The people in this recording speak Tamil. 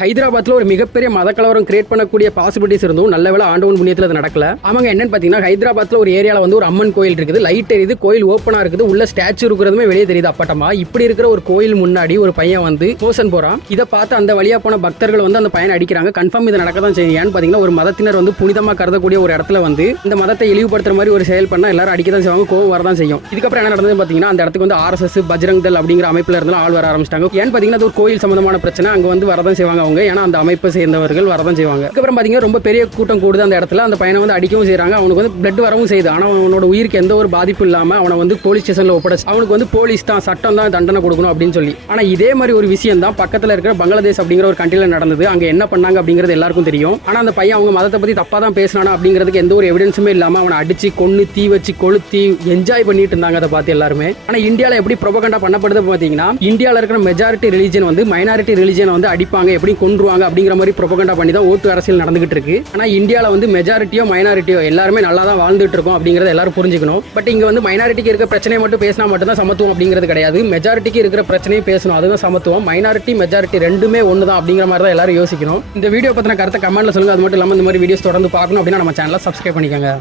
ஹைதராபாத்ல ஒரு மிகப்பெரிய மத கலவரம் கிரியேட் பண்ணக்கூடிய பாசிபிலிட்டிஸ் இருந்தும் நல்ல வேளை ஆண்டவன் புண்ணியத்தில் அது நடக்கல. அவங்க என்னன்னு பார்த்தீங்கன்னா, ஹைதராபாத்ல ஒரு ஏரியாவில் வந்து ஒரு அம்மன் கோயில் இருக்குது, லைட் எரியுது, கோயில் ஓப்பனா இருக்குது, உள்ள ஸ்டாச்சு இருக்கிறதுமே வெளியே தெரியுது அப்பட்டமா. இப்படி இருக்கிற ஒரு கோயில் முன்னாடி ஒரு பையன் வந்து மோசன் போறான். இதை பார்த்து அந்த வழியா போன பக்தர்கள் வந்து அந்த பையனை அடிக்கிறாங்க. கன்ஃபார்ம் இது நடக்க தான் செய்யும். ஏன்னு பார்த்தீங்கன்னா, ஒரு மதத்தினர் வந்து புனிதமா கருதக்கூடிய ஒரு இடத்துல வந்து இந்த மதத்தை இழிவுபடுத்துற மாதிரி ஒரு செயல் பண்ணா எல்லாரும் அடிக்க தான் செய்வாங்க, கோவம் வரதான் செய்யும். இதுக்கப்புறம் என்ன நடந்தது பார்த்தீங்கன்னா, அந்த இடத்துக்கு வந்து RSS பஜ்ரங் தள் அப்படிங்கிற அமைப்புல இருந்து ஆள் வர ஆரம்பிச்சிட்டாங்க. ஏன்னு பார்த்தீங்கன்னா, அது ஒரு கோயில் சம்பந்தமான பிரச்சனை, அங்க வந்து வரதான் செய்வாங்க அவங்க. ஏன்னா அந்த அமைப்பை சேர்ந்தவர்கள் வரதான் செய்வாங்க. அதுக்கப்புறம் பார்த்தீங்கன்னா, ரொம்ப பெரிய கூட்டம் கூடுது அந்த இடத்துல. அந்த பையனை வந்து அடிக்கவும் செய்யறாங்க. அவனுக்கு வந்து பிளட் வரவும் செய்யுது. ஆனால் அவனோட உயிருக்கு எந்த ஒரு பாதிப்பு இல்லாம அவனை வந்து போலீஸ் ஸ்டேஷன்ல ஒப்படைச்சு அவனுக்கு வந்து போலீஸ் தான் சட்டம் தான் தண்டனை கொடுக்கணும் அப்படின்னு சொல்லி. ஆனா இதே மாதிரி ஒரு விஷயம் தான் பக்கத்துல இருக்கிற பங்களாதேஷ் அப்படிங்கிற ஒரு கண்ட்ரில நடந்தது. அங்க என்ன பண்ணாங்க அப்படிங்கிறது எல்லாருக்கும் தெரியும். ஆனா அந்த பையன் அவங்க மதத்தை பத்தி தப்பா தான் பேசினானா அப்படிங்கிறதுக்கு எந்த ஒரு எவிடன்ஸுமே இல்லாம அவனை அடிச்சு கொன்னு தீ வச்சு கொளுத்தி என்ஜாய் பண்ணிட்டு இருந்தாங்க அதை பார்த்து எல்லாருமே. ஆனா இந்தியாவில் எப்படி ப்ரொபகண்டா பண்ணப்படுது பார்த்தீங்கன்னா, இந்தியாவில் இருக்கிற மெஜாரிட்டி ரிலிஜன் வந்து மைனாரிட்டி ரிலிஜனை வந்து அடிப்பாங்க, எப்படி கொன்றுவாங்க அப்படிங்கிற மாதிரி ப்ரொபகண்டா பண்ணி தான் ஓட்டு அரசியல் நடந்துகிட்டு இருக்கு. ஆனா இந்தியாவில் வந்து மெஜாரிட்டியோ மைனாரிட்டியோ எல்லாருமே நல்லா தான் வாழ்ந்துட்டு இருக்கோம் அப்படிங்கறத எல்லாரும் புரிஞ்சுக்கணும். பட் இங்க வந்து மைனாரிட்டிக்கு இருக்கிற பிரச்சனையை மட்டும் பேசினா மட்டும் தான் சமத்துவம் அப்படிங்கிறது கிடையாது. மெஜாரிட்டிக்கு இருக்கிற பிரச்சனையை பேசணும், அதுதான் சமத்துவம். மைனாரிட்டி மெஜாரிட்டி ரெண்டுமே ஒன்று தான் அப்படிங்கிற மாதிரி தான் எல்லாரும் யோசிக்கணும். இந்த வீடியோ பத்தின கருத்தை கமெண்ட்ல சொல்லுங்க. அது மட்டும் இல்லாமல் இந்த மாதிரி வீடியோஸ் தொடர்ந்து பார்க்கணும் அப்படின்னா நம்ம சேனலை சப்ஸ்கிரைப் பண்ணிக்கோங்க.